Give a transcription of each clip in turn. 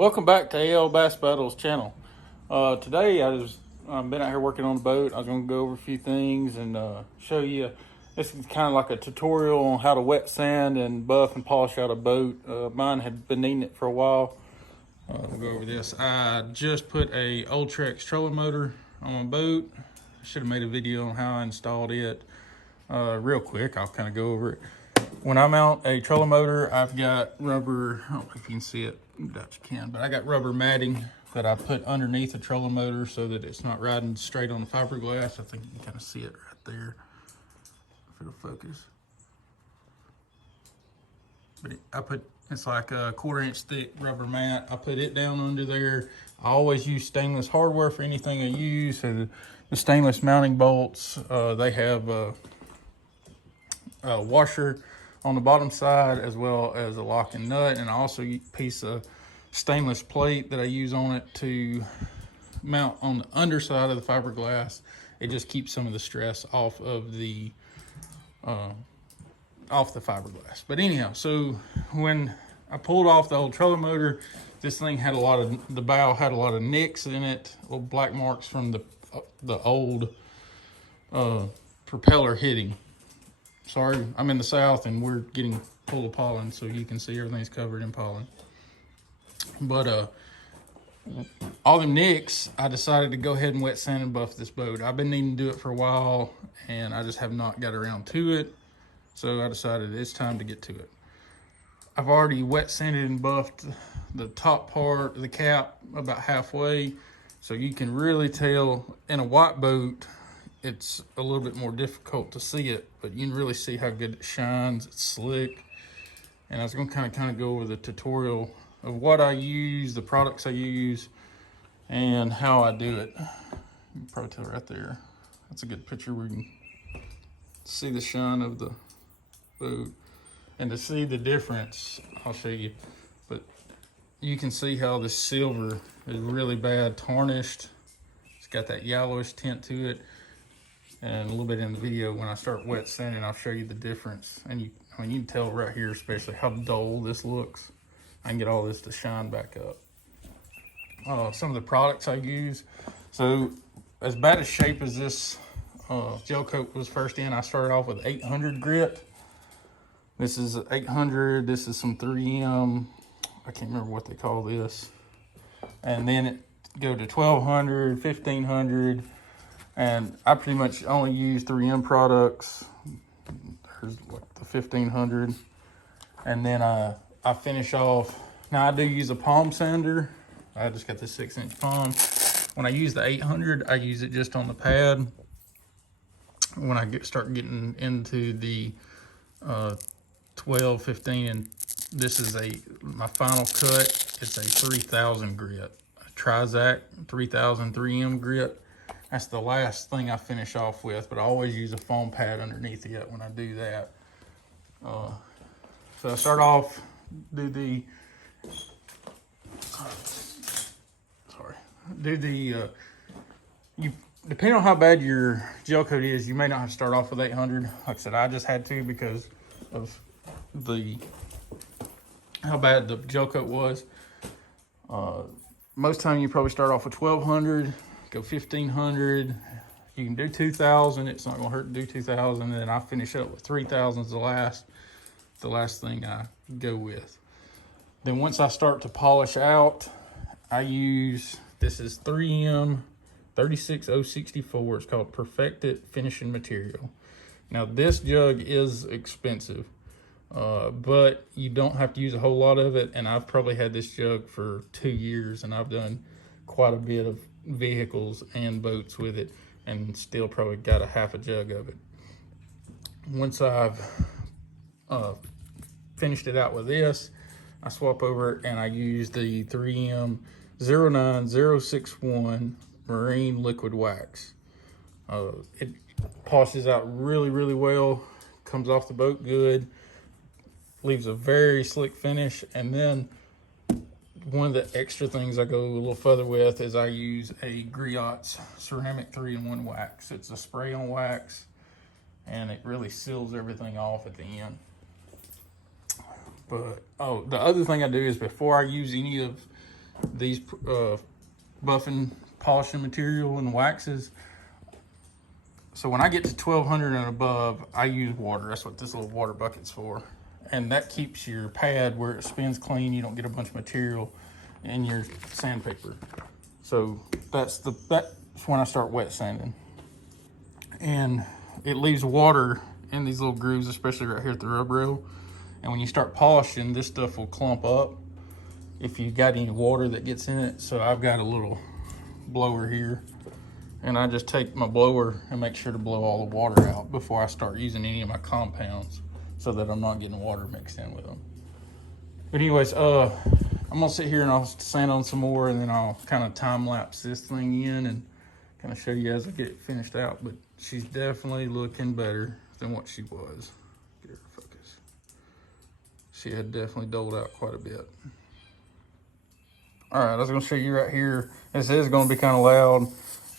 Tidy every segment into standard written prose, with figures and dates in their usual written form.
Welcome back to AL Bass Battles channel. Today I've been out here working on the boat. I was going to go over a few things and show you. This is kind of like a tutorial on how to wet sand and buff and polish out a boat. Mine had been needing it for a while. We'll go over this. I just put a Ultrex trolling motor on my boat. I should have made a video on how I installed it. Real quick, I'll kind of go over it. When I mount a trolling motor, I've got rubber, I don't know if you can see it, doubt you can, but I got rubber matting that I put underneath the trolling motor so that it's not riding straight on the fiberglass. I think you can kind of see it right there, if it'll focus. But it's like a 1/4 inch thick rubber mat. I put it down under there. I always use stainless hardware for anything I use. So the stainless mounting bolts, they have a washer on the bottom side as well as a lock and nut, and I also use a piece of stainless plate that I use on it to mount on the underside of the fiberglass. It just keeps some of the stress off of the fiberglass. But anyhow, so when I pulled off the old trolling motor, this thing had the bow had a lot of nicks in it, little black marks from the old propeller hitting. Sorry, I'm in the south and we're getting full of pollen, so you can see everything's covered in pollen. But all them nicks, I decided to go ahead and wet sand and buff this boat. I've been needing to do it for a while and I just have not got around to it. So I decided it's time to get to it. I've already wet sanded and buffed the top part of the cap about halfway. So you can really tell in a white boat, it's a little bit more difficult to see it, but you can really see how good it shines. It's slick. And I was going to kind of go over the tutorial of what I use, the products I use, and how I do it. You can probably tell right there. That's a good picture where you can see the shine of the boat. And to see the difference, I'll show you. But you can see how the silver is really bad tarnished. It's got that yellowish tint to it. And a little bit in the video, when I start wet sanding, I'll show you the difference. And you can tell right here, especially how dull this looks. I can get all this to shine back up. Some of the products I use. So as bad a shape as this gel coat was first in, I started off with 800 grit. This is 800, this is some 3M. I can't remember what they call this. And then it go to 1200, 1500. And I pretty much only use 3M products. There's like the 1500. And then I finish off. Now I do use a palm sander. I just got this 6-inch palm. When I use the 800, I use it just on the pad. When I start getting into the 12, 15, and this is my final cut. It's a 3000 grit. A Trizac 3000 3M grit. That's the last thing I finish off with, but I always use a foam pad underneath it when I do that. So I start off, depending on how bad your gel coat is, you may not have to start off with 800. Like I said, I just had to because of how bad the gel coat was. Most time you probably start off with 1200. Go 1500. You can do 2000. It's not gonna hurt to do 2000. And then I finish up with 3000 is the last thing I go with. Then once I start to polish out, I use, this is 3M 36064. It's called Perfected Finishing Material. Now this jug is expensive, but you don't have to use a whole lot of it. And I've probably had this jug for 2 years and I've done quite a bit of vehicles and boats with it and still probably got a half a jug of it. Once I've finished it out with this, I swap over and I use the 3M 09061 Marine Liquid Wax. It polishes out really, really well, comes off the boat good, leaves a very slick finish. And then one of the extra things I go a little further with is I use a Griot's ceramic 3-in-1 wax. It's a spray on wax and it really seals everything off at the end. But the other thing I do is before I use any of these buffing polishing material and waxes. So when I get to 1200 and above, I use water. That's what this little water bucket's for. And that keeps your pad where it spins clean. You don't get a bunch of material in your sandpaper. So that's when I start wet sanding. And it leaves water in these little grooves, especially right here at the rub rail. And when you start polishing, this stuff will clump up if you got any water that gets in it. So I've got a little blower here, and I just take my blower and make sure to blow all the water out before I start using any of my compounds, so that I'm not getting water mixed in with them. But anyways, I'm gonna sit here and I'll sand on some more, and then I'll kind of time lapse this thing in and kind of show you as I get it finished out. But she's definitely looking better than what she was. Get her to focus. She had definitely doled out quite a bit. All right, I was gonna show you right here. This is gonna be kind of loud.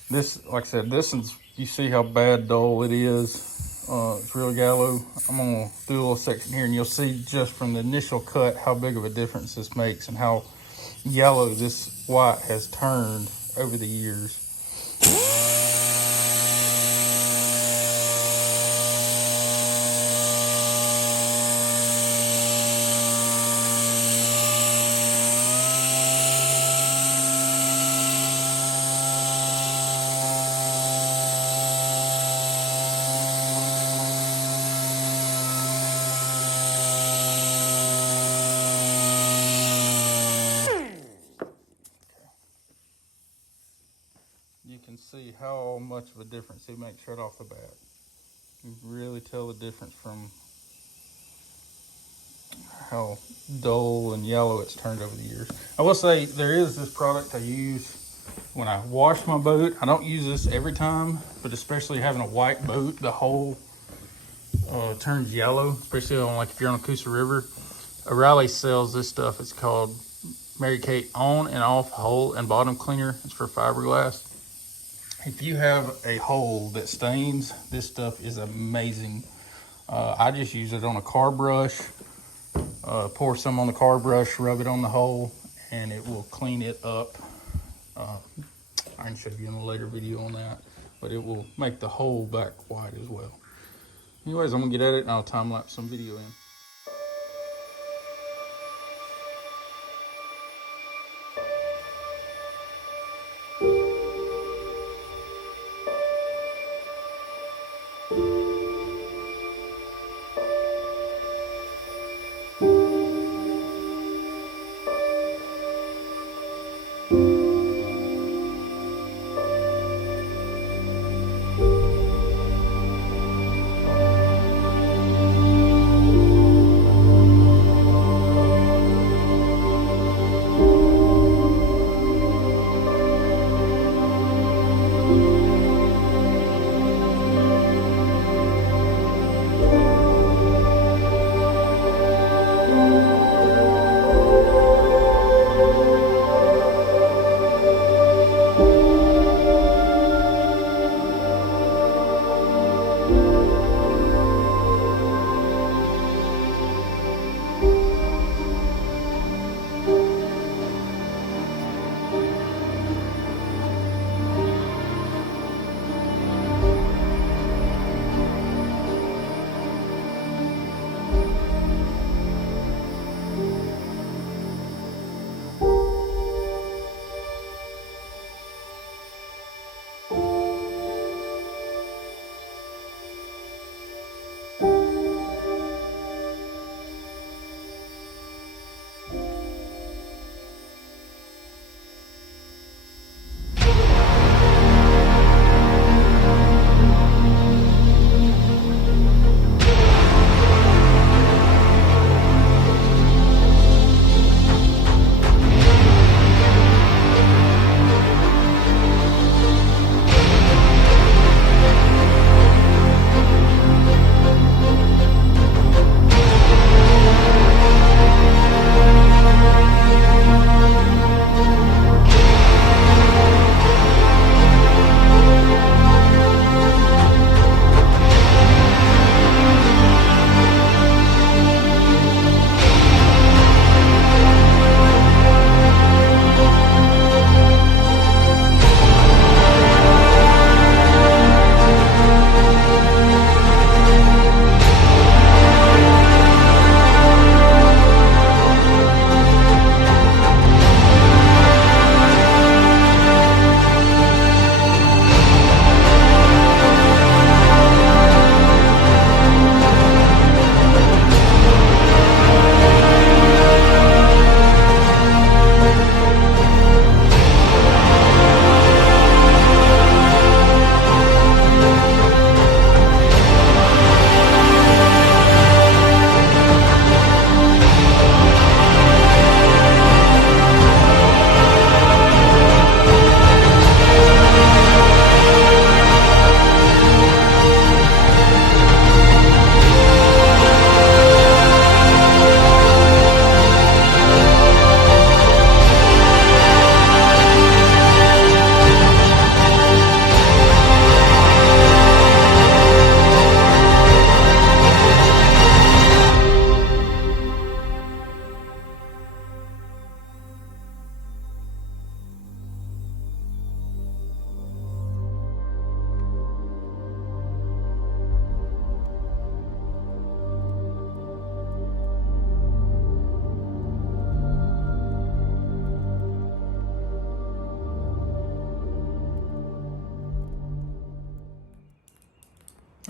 This, like I said, this is, you see how bad dull it is. It's real yellow. I'm gonna do a little section here and you'll see just from the initial cut how big of a difference this makes and how yellow this white has turned over the years. You can see how much of a difference it makes right off the bat. You can really tell the difference from how dull and yellow it's turned over the years. I will say there is this product I use when I wash my boat. I don't use this every time, but especially having a white boat, the hull turns yellow, especially on, like, if you're on a Coosa River. Oreillys sells this stuff. It's called Mary Kate On and Off Hull and Bottom Cleaner. It's for fiberglass. If you have a hull that stains, this stuff is amazing. I just use it on a car brush. Pour some on the car brush, rub it on the hull, and it will clean it up. I can show you in a later video on that, but it will make the hull back white as well. Anyways, I'm gonna get at it and I'll time lapse some video in.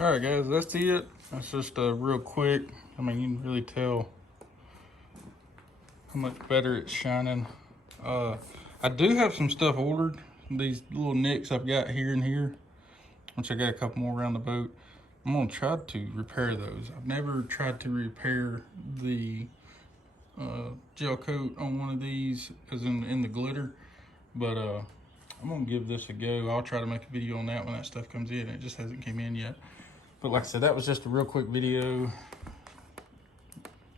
All right, guys, that's it. That's just real quick. I mean, you can really tell how much better it's shining. I do have some stuff ordered. These little nicks I've got here and here, which I got a couple more around the boat. I'm gonna try to repair those. I've never tried to repair the gel coat on one of these, as in the glitter, but I'm gonna give this a go. I'll try to make a video on that when that stuff comes in. It just hasn't came in yet. But like I said, that was just a real quick video.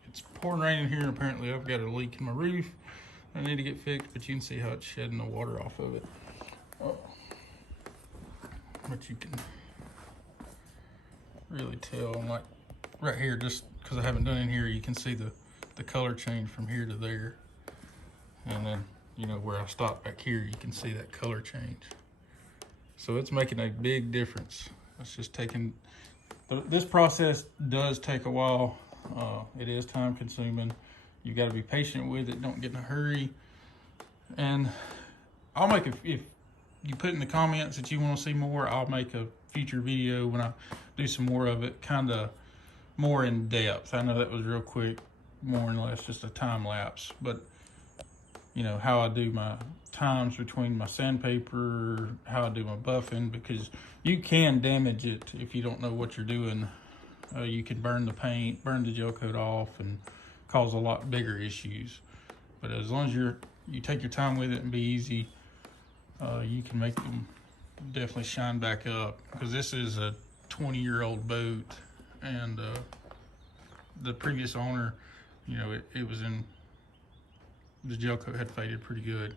It's pouring rain in here, and apparently I've got a leak in my roof I need to get fixed, but you can see how it's shedding the water off of it. But you can really tell, like right here, just because I haven't done in here, you can see the color change from here to there. And then, you know, where I stop back here, you can see that color change. So it's making a big difference. It's just taking, this process does take a while. It is time consuming. You got to be patient with it. Don't get in a hurry. And I'll make if you put in the comments that you want to see more, I'll make a future video when I do some more of it, kind of more in depth. I know that was real quick, more or less just a time lapse, but you know, how I do my times between my sandpaper, how I do my buffing, because you can damage it if you don't know what you're doing. You can burn the paint, burn the gel coat off, and cause a lot bigger issues. But as long as you take your time with it and be easy, you can make them definitely shine back up, because this is a 20-year-old boat, and the previous owner, you know, it was in, the gel coat had faded pretty good,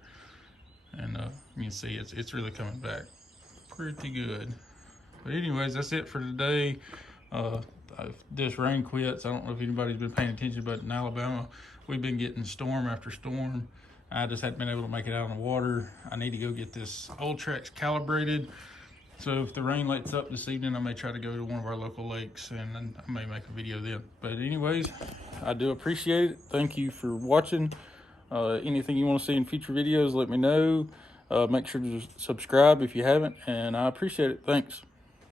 and you can see it's really coming back pretty good. But anyways, that's it for today. This rain quits. I don't know if anybody's been paying attention, but in Alabama, we've been getting storm after storm. I just hadn't been able to make it out on the water. I need to go get this Ultrex calibrated. So if the rain lets up this evening, I may try to go to one of our local lakes, and then I may make a video then. But anyways, I do appreciate it. Thank you for watching. Anything you want to see in future videos, let me know. Make sure to subscribe if you haven't, and I appreciate it. Thanks.